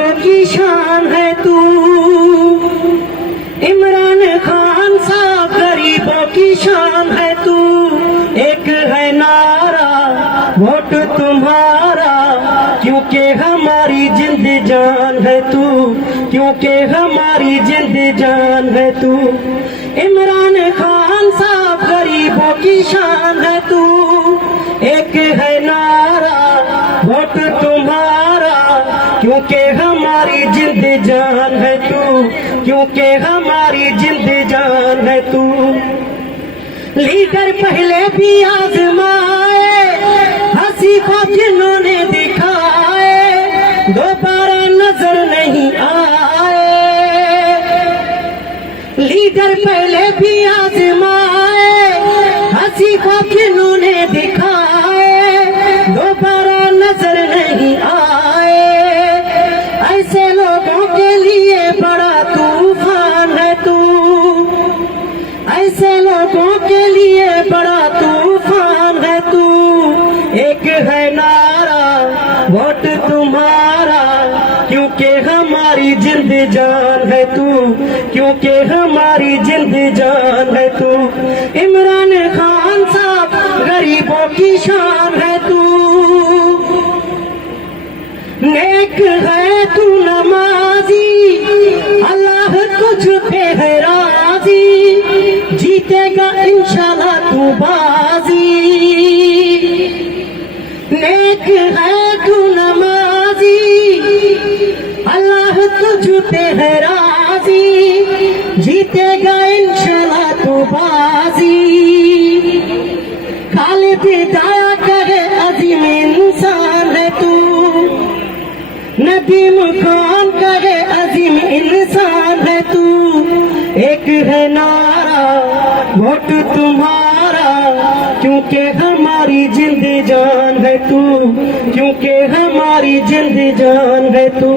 गरीबों की शान है तू। इमरान खान साहब गरीबों की शान है तू। एक है नारा वोट तुम्हारा, क्योंकि हमारी जिंद जान है तू, क्योंकि हमारी जिंद जान है तू। इमरान खान साहब गरीबों की शान है तू। एक है नारा वोट तुम्हारा, क्योंकि हमारी जिंद जान है तू, क्योंकि हमारी जिंद जान है तू। लीडर पहले भी आजमाए, हंसी को जिन्होंने दिखाए, दोबारा नजर नहीं आए। लीडर पहले भी आजमाए, हंसी को जिन्होंने दिखाए, दोबारा नजर नहीं आए। ऐसे लोगों के लिए बड़ा तूफान है तू, ऐसे लोगों के लिए बड़ा तूफान है तू। एक है नारा वोट तुम्हारा, क्योंकि हमारी जिंद जान है तू, क्योंकि हमारी जिंद जान है तू। इमरान खान साहब गरीबों की शान है तू। नेक है तू नमाजी, अल्लाह तुझ पे है राजी, जीतेगा इंशाल्लाह तू बाजी। नेक है तू नमाजी, अल्लाह तुझ पे है राजी, जीतेगा इंशाल्लाह तू बाजी। खालिद दया करे अजीम इंसान है तू, नदीम खान करे अजीम इंसान है तू। एक है नारा वोट तुम्हारा, क्योंकि हमारी जिंद जान है तू, क्योंकि हमारी जिंद जान है तू।